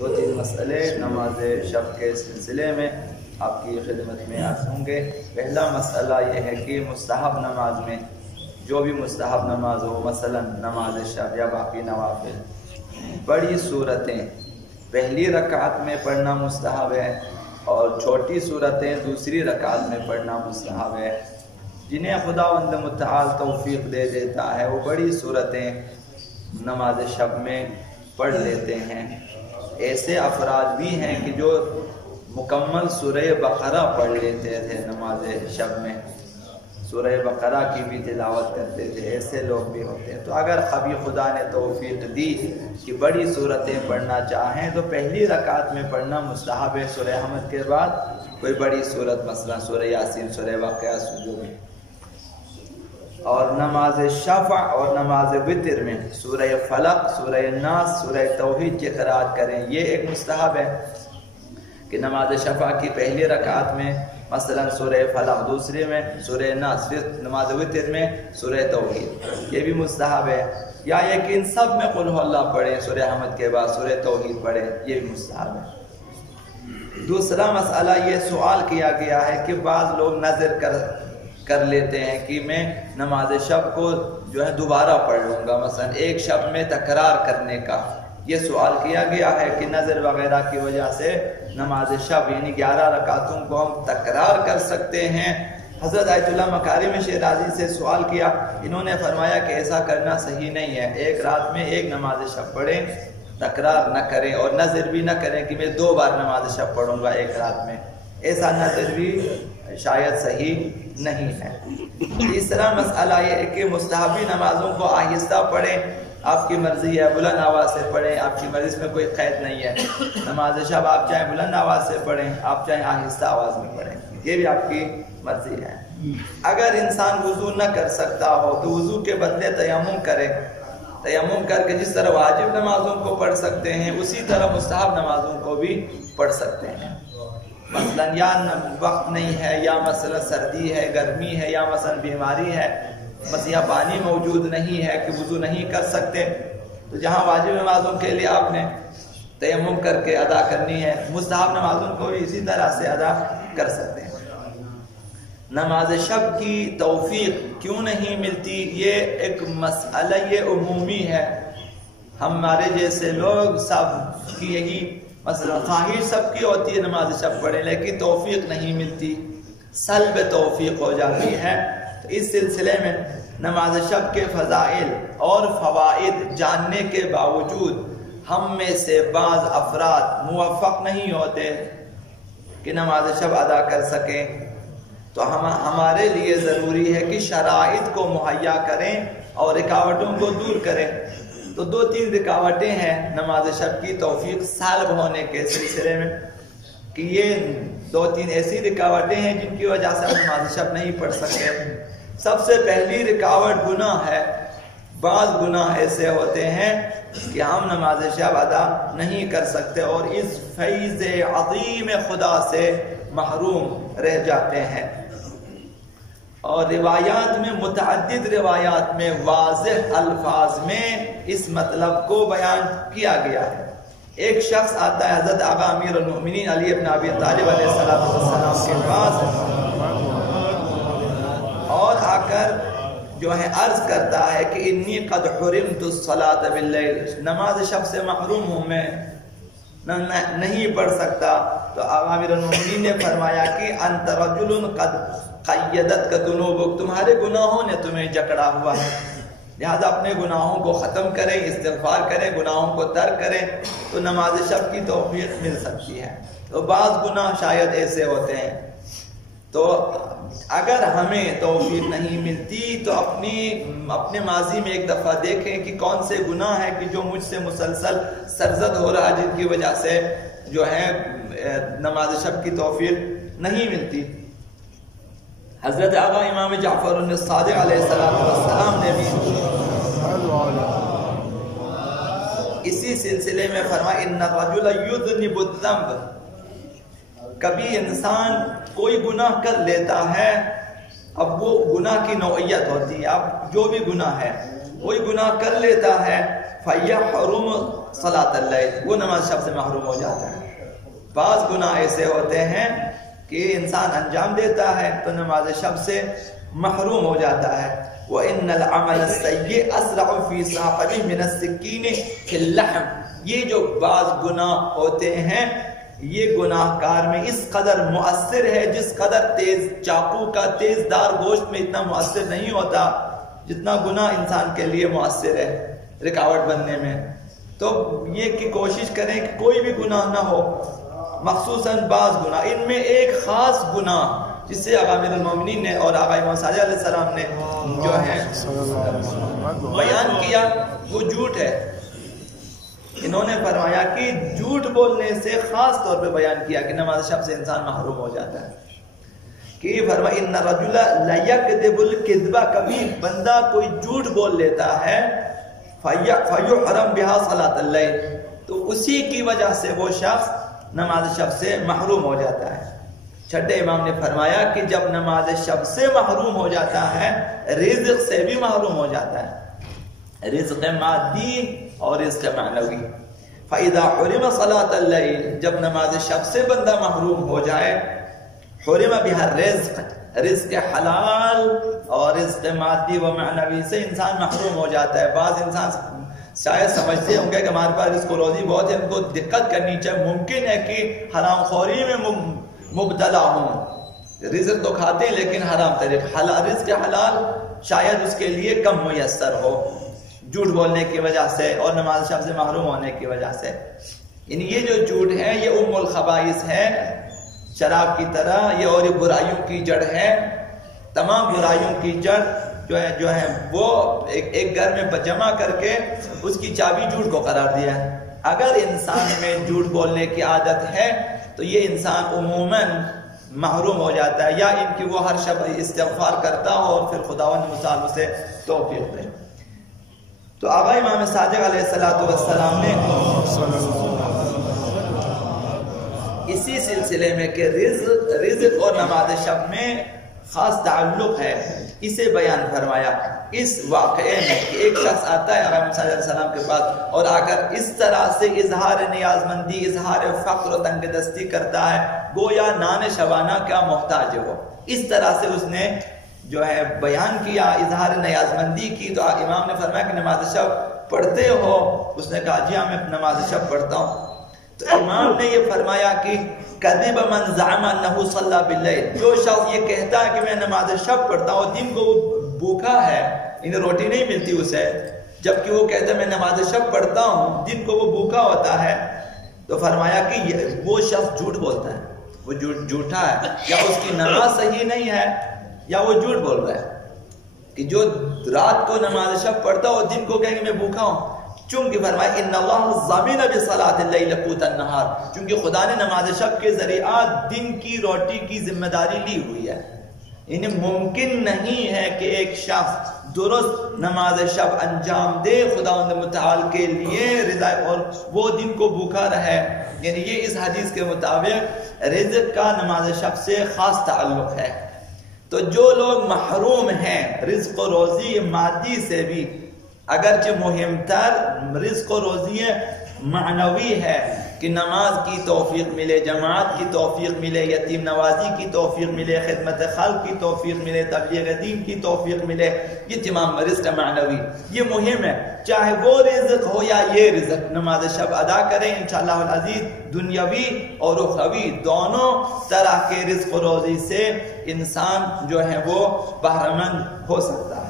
دو تین مسئلے نماز شب کے سلسلے میں آپ کی خدمت میں عرض ہوں گے۔ پہلا مسئلہ یہ ہے کہ مستحب نماز میں جو بھی مستحب نماز ہو، مثلا نماز شب یا باقی نوافل، بڑی صورتیں پہلی رکعت میں پڑھنا مستحب ہے اور چھوٹی صورتیں دوسری رکعت میں پڑھنا مستحب ہے۔ جنہیں خداوند متعال توفیق دے دیتا ہے وہ بڑی صورتیں نماز شب میں پڑھ لیتے ہیں۔ ایسے افراد بھی ہیں کہ جو مکمل سورہ بقرہ پڑھ لیتے تھے نماز شب میں، سورہ بقرہ کی بھی تلاوت کرتے تھے، ایسے لوگ بھی ہوتے ہیں۔ تو اگر کبھی خدا نے توفیق دی کہ بڑی صورتیں پڑھنا چاہیں تو پہلی رکعت میں پڑھنا مستحب ہے، سورہ حمد کے بعد کوئی بڑی صورت، مثلا سورہ یاسین، سورہ واقعہ، جو بھی۔ اور نماز شفع اور نماز وتر میں سورہ فلق، سورہ ناس، سورہ توحید کی قرات کریں، یہ ایک مستحب ہے کہ نماز شفع کی پہلی رکعت میں مثلا سورہ فلق، دوسرے میں سورہ ناس، پھر نماز وتر میں سورہ توحید، یہ بھی مستحب ہے۔ یا یہ کہ ان سب میں قل ہو اللہ پڑھیں، سورہ حمد کے بعد سورہ توحید پڑھیں، یہ بھی مستحب ہے۔ دوسرا مسئلہ یہ سوال کیا گیا ہے کہ بعض لوگ نظر کر لیتے ہیں کہ میں نماز شب کو جو ہے دوبارہ پڑھ لوں گا، مثلا ایک شب میں تکرار کرنے کا۔ یہ سوال کیا گیا ہے کہ نظر وغیرہ کی وجہ سے نماز شب یعنی 11 رکعتوں کو ہم تکرار کر سکتے ہیں۔ حضرت آیت اللہ مکارم شیرازی سے سوال کیا، انہوں نے فرمایا کہ ایسا کرنا صحیح نہیں ہے۔ ایک رات میں ایک نماز شب پڑھیں، تکرار نہ کریں، اور نظر بھی نہ کریں کہ میں 2 بار نماز شب پڑھوں گا ایک رات میں، ایسا نظر بھی شاید صحیح نہیں ہے۔ تیسرا مسئلہ یہ ہے کہ مستحبی نمازوں کو آہستہ پڑھیں، آپ کی مرضی ہے، بلند آواز سے پڑھیں، آپ کی مرضی، اس میں کوئی قید نہیں ہے۔ نماز شب آپ چاہیں بلند آواز سے پڑھیں، آپ چاہیں آہستہ آواز میں پڑھیں، یہ بھی آپ کی مرضی ہے۔ اگر انسان وضو نہ کر سکتا ہو تو وضو کے بدلے تیمم کرے، تیمم کر کے جس طرح واجب نمازوں کو پڑھ سکتے ہیں اسی طرح مستحب نمازوں کو بھی پڑھ سکتے ہیں۔ مثلا یا وقت نہیں ہے، یا مثلا سردی ہے، گرمی ہے، یا مثلا بیماری ہے، بس یا پانی موجود نہیں ہے کہ وضو نہیں کر سکتے، تو جہاں واجب نمازوں کے لیے آپ نے تیمم کر کے ادا کرنی ہے، مستحب نمازوں کو بھی اسی طرح سے ادا کر سکتے ہیں۔ نماز شب کی توفیق کیوں نہیں ملتی، یہ ایک مسئلہ یہ عمومی ہے۔ ہمارے جیسے لوگ سب کی یہی مثلا خواہش سب کی ہوتی ہے نماز شب پڑھیں، لیکن توفیق نہیں ملتی، سلب توفیق ہو جاتی ہے۔ تو اس سلسلے میں نماز شب کے فضائل اور فوائد جاننے کے باوجود ہم میں سے بعض افراد موفق نہیں ہوتے کہ نماز شب ادا کر سکیں، تو ہمارے لیے ضروری ہے کہ شرائط کو مہیا کریں اور رکاوٹوں کو دور کریں۔ تو 2-3 رکاوٹیں ہیں نماز شب کی توفیق سالب ہونے کے سلسلے میں، کہ یہ 2-3 ایسی رکاوٹیں ہیں جن کی وجہ سے ہم نماز شب نہیں پڑھ سکتے۔ سب سے پہلی رکاوٹ گناہ ہے۔ بعض گناہ ایسے ہوتے ہیں کہ ہم نماز شب ادا نہیں کر سکتے اور اس فیض عظیم خدا سے محروم رہ جاتے ہیں۔ اور روایات میں، متعدد روایات میں واضح الفاظ میں اس مطلب کو بیان کیا گیا ہے۔ ایک شخص آتا ہے حضرت آقا امیر المؤمنین علی ابن ابی طالب علیہ السلام کے پاس اور آ کر جو ہے عرض کرتا ہے کہ انی قد حرمت الصلاۃ باللیل، نماز شب سے محروم ہوں، میں نہیں پڑھ سکتا۔ تو آقا امیر المؤمنین نے فرمایا کہ انت رجل قد قیدت کا ذنوبک، تمہارے گناہوں نے تمہیں جکڑا ہوا ہے، لہذا اپنے گناہوں کو ختم کریں، استغفار کریں، گناہوں کو ترک کریں تو نماز شب کی توفیق مل سکتی ہے۔ تو بعض گناہ شاید ایسے ہوتے ہیں، تو اگر ہمیں توفیق نہیں ملتی تو اپنے ماضی میں ایک دفعہ دیکھیں کہ کون سے گناہ ہیں کہ جو مجھ سے مسلسل سرزد ہو رہا ہے، جن کی وجہ سے جو ہے نماز شب کی توفیق نہیں ملتی۔ حضرت آقا امام جعفر الصادق علیہ السلام نے بھی اسی سلسلے میں فرمایا ان الرجل یذنب الذنب، کبھی انسان کوئی گناہ کر لیتا ہے، اب وہ گناہ کی نوعیت ہوتی ہے، اب جو بھی گناہ ہے کوئی گناہ کر لیتا ہے فَيَحْرُمُ صَلَاةَ اللَّيْلِ، وہ نماز شب سے محروم ہو جاتا ہے۔ بعض گناہ ایسے ہوتے ہیں کہ انسان انجام دیتا ہے تو نماز شب سے محروم ہو جاتا ہے۔ وَإِنَّ الْعَمَلَ السَّيِّئَ أَسْرَعُ فِي صَاحِبِهِ مِنَ السِّكِّينِ فِي اللَّحْمِ، یہ جو بعض گناہ ہوتے ہیں یہ گناہ کار میں اس قدر مؤثر ہے جس قدر تیز چاقو کا تیز دار گوشت میں اتنا مؤثر نہیں ہوتا جتنا گناہ انسان کے لیے مؤثر ہے رکاوٹ بننے میں۔ تو یہ کہ کوشش کریں کہ کوئی بھی گناہ نہ ہو، مخصوصاً بعض گناہ، ان میں ایک خاص گناہ جس سے آقا امیر المومنین نے اور آقا امام صادق علیہ السلام نے جو ہے بیان کیا وہ جھوٹ ہے۔ انہوں نے فرمایا کہ جھوٹ بولنے سے خاص طور پہ بیان کیا کہ نماز شب سے انسان محروم ہو جاتا ہے کہ فرمایا ان الرجل لا یکذب الکذب، کبھی بندہ کوئی جھوٹ بول لیتا ہے فیحرم بها صلاۃ اللیل، تو اسی کی وجہ سے وہ شخص نماز شب سے محروم ہو جاتا ہے۔ چھٹے امام نے فرمایا کہ جب نماز شب سے محروم ہو جاتا ہے رزق سے بھی محروم ہو جاتا ہے، رزق مادی اور رزق معنوی۔ فَإِذَا حُرِمَ صَلَاةَ اللَّيْلِ، جب نماز شب سے بندہ محروم ہو جائے، حُرِمَ بِهَا الرِّزْقِ، رزق حلال اور رزق مادی و معنوی سے انسان محروم ہو جاتا ہے۔ بعض انسان شاید سمجھتے ہوں گے کہ ہمارے پاس رزق و روزی بہت ہے، ان کو دقت کرنی چاہیے، ممکن ہے کہ حرام خوری میں مبتلا ہوں، رزق تو کھاتے ہیں لیکن حرام طریقہ، رزق حلال شاید اس کے لیے کم میسر ہو جھوٹ بولنے کی وجہ سے اور نماز شب سے محروم ہونے کی وجہ سے۔ یعنی یہ جو جھوٹ ہے یہ ام الخبائث ہے، شراب کی طرح یہ، اور یہ برائیوں کی جڑ ہے۔ تمام برائیوں کی جڑ جو ہے وہ ایک گھر میں جمع کر کے اس کی چابی جھوٹ کو قرار دیا ہے۔ اگر انسان میں جھوٹ بولنے کی عادت ہے تو یہ انسان عموماً محروم ہو جاتا ہے، یا ان کی وہ ہر شب استغفار کرتا ہو اور پھر خداوند متعال اسے توفیق دے۔ تو آقا امام صادق علیہ السلام نے اسی سلسلے میں کہ رزق اور نماز شب میں خاص تعلق ہے اسے بیان فرمایا۔ اس واقعے میں کہ ایک شخص آتا ہے آقا امام صادق علیہ السلام کے پاس اور آ کر اس طرح سے اظہار نیاز مندی، اظہار فقر و تنگ دستی کرتا ہے گویا نان شبانہ کا محتاج ہے وہ، اس طرح سے اس نے جو ہے بیان کیا، اظہار نیاز مندی کی۔ تو امام نے فرمایا کہ نماز شب پڑھتے ہو؟ اس نے کہا جی ہاں میں نماز شب پڑھتا ہوں۔ تو امام نے یہ فرمایا کہ کذب من زعم انه صلى باللیل، جو شخص یہ کہتا ہے کہ میں نماز شب پڑھتا ہوں، دن کو وہ بھوکا ہے، انہیں روٹی نہیں ملتی اسے، جبکہ وہ کہتا ہے میں نماز شب پڑھتا ہوں، دن کو وہ بھوکا ہوتا ہے، تو فرمایا کہ وہ شخص جھوٹ بولتا ہے، وہ جھوٹا ہے، یا اس کی نماز صحیح نہیں ہے یا وہ جھوٹ بول رہا ہے کہ جو رات کو نماز شب پڑھتا ہو دن کو کہیں گے میں بھوکا ہوں۔ چونکہ فرمایا ان اللہ ضامن بصلاۃ اللیل قوت النہار، چونکہ خدا نے نماز شب کے ذریعہ دن کی روٹی کی ذمہ داری لی ہوئی ہے، یعنی ممکن نہیں ہے کہ ایک شخص درست نماز شب انجام دے خداوند متعال کے لیے رضا اور وہ دن کو بھوکا رہے۔ یعنی یہ اس حدیث کے مطابق رزق کا نماز شب سے خاص تعلق ہے۔ تو جو لوگ محروم ہیں رزق و روزی مادی سے بھی، اگرچہ مہم تر رزق و روزی معنوی ہے کہ نماز کی توفیق ملے، جماعت کی توفیق ملے، یتیم نوازی کی توفیق ملے، خدمت خلق کی توفیق ملے، تبلیغ دین کی توفیق ملے، یہ تمام رزق معنوی یہ مہم ہے، چاہے وہ رزق ہو یا یہ رزق، نماز شب ادا کریں انشاءاللہ العزیز، دنیاوی اور اخروی دونوں طرح کے رزق و روزی سے انسان جو ہے وہ بہرہ مند ہو سکتا ہے۔